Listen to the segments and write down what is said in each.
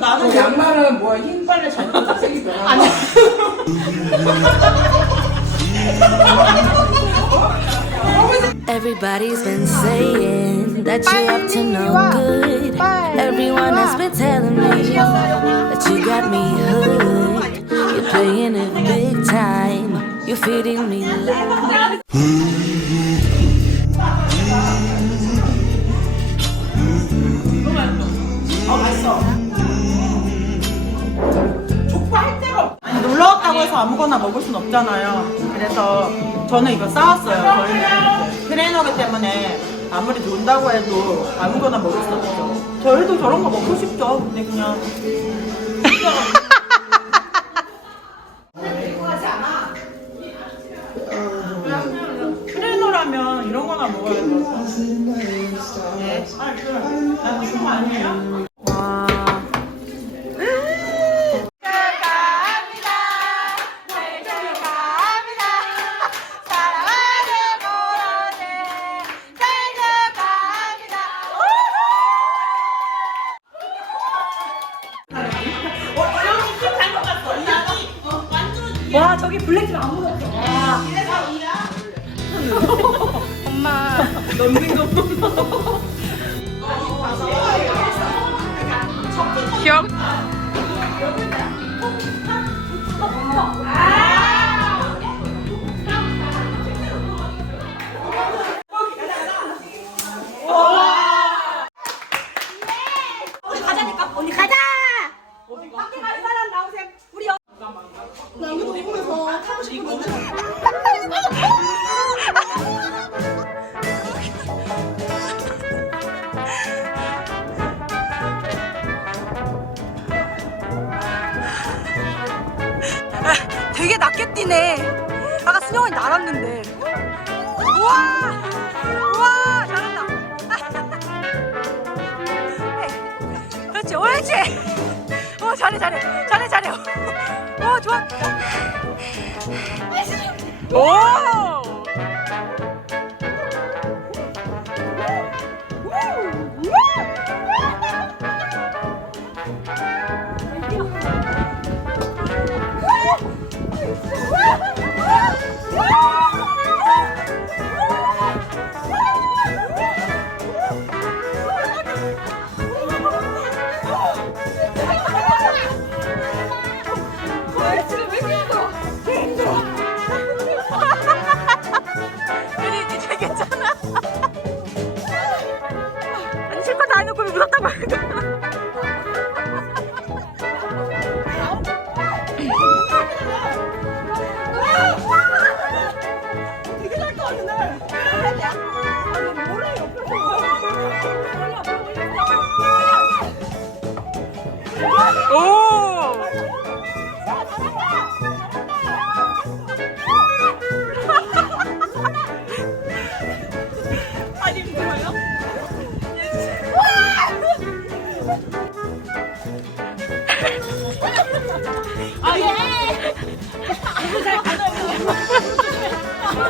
나는 양말은 뭐야 흰 빨래 잘못 색이 변하 아니 Everybody's been saying that you're up to no good. Everyone has been telling me that you got me hooked. You're playing it big time. You're feeding me lies. 아니 해서 아무거나 먹을 순 없잖아요. 그래서 저는 이거 싸왔어요. 저희는 트레이너기 때문에 아무리 논다고 해도 아무거나 먹을 수 없죠. 저희도 저런 거 먹고 싶죠. 근데 그냥 되게 낮게 뛰네. 아까 순영이 날았는데. 우와! 우와! 잘한다. 그렇지, 옳지. 어, 잘해, 잘해. 잘해, 잘해. 어, 좋아. 오!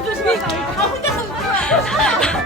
조심해. 아 혼자서 웃지 마.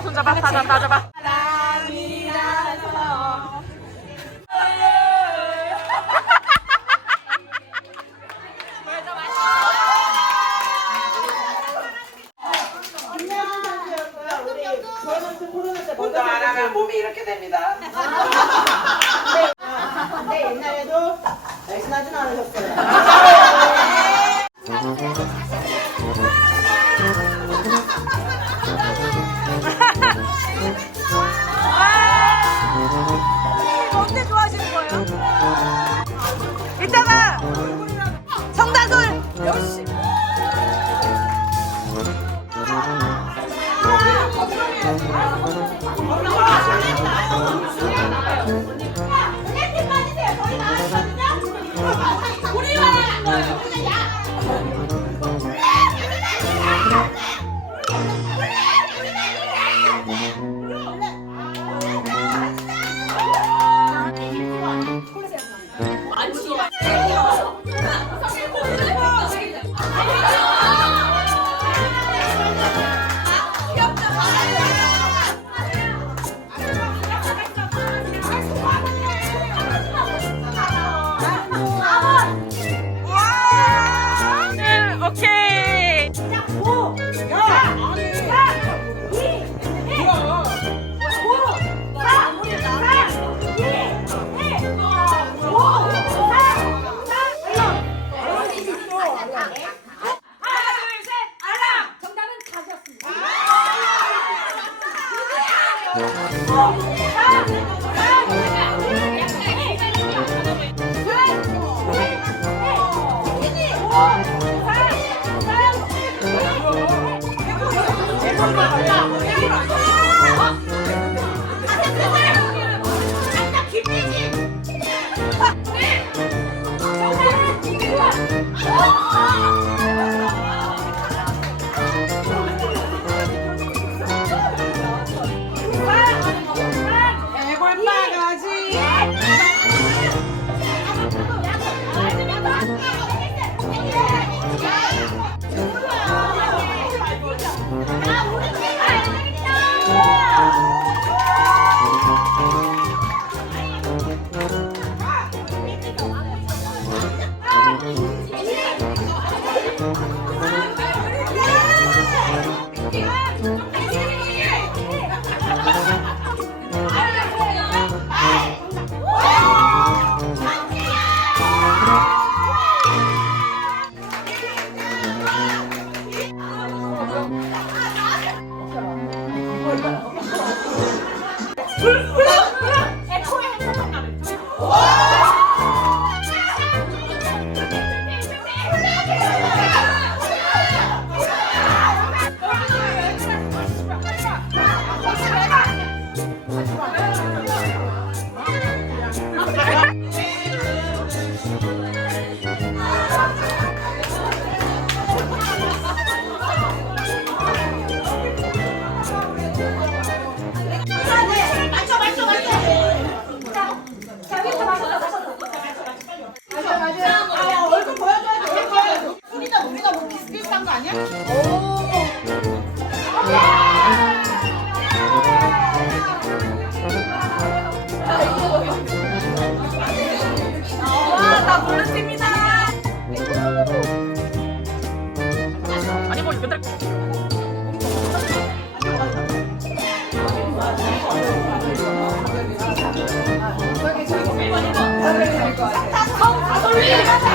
送这吧，发这发这吧。Yeah. Yeah.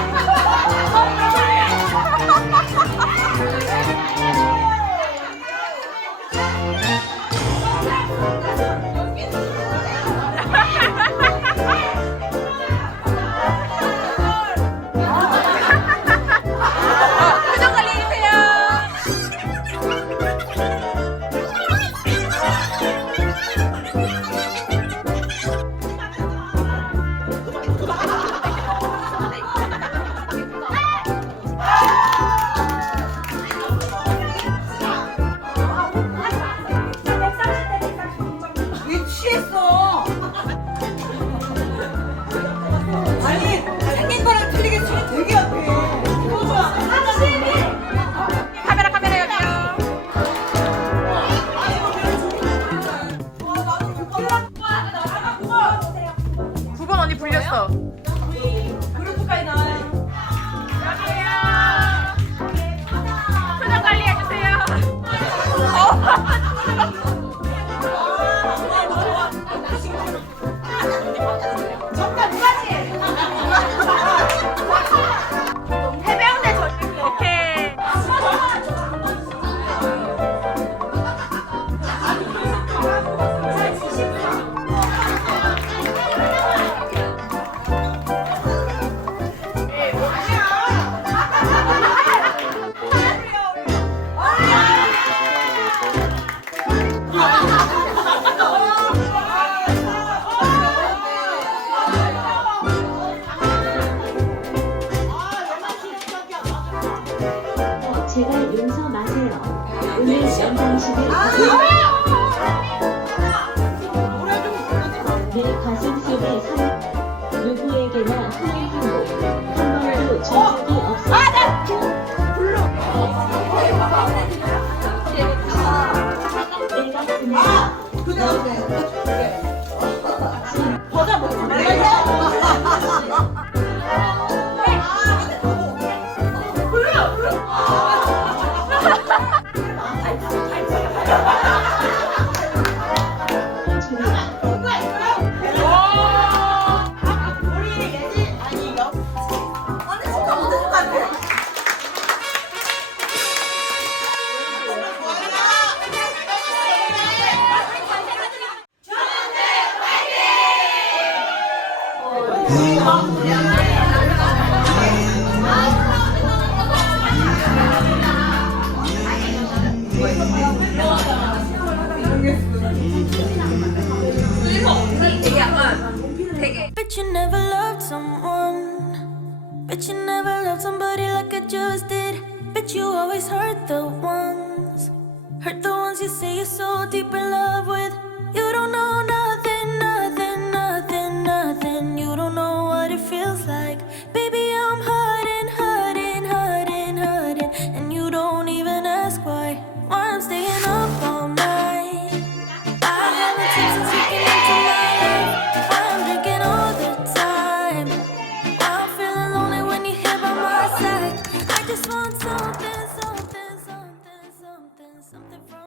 아! 그다음에 But you never loved someone. But you never loved somebody like I just did. But you always hurt the ones. Hurt the ones you say you're so deep in love with.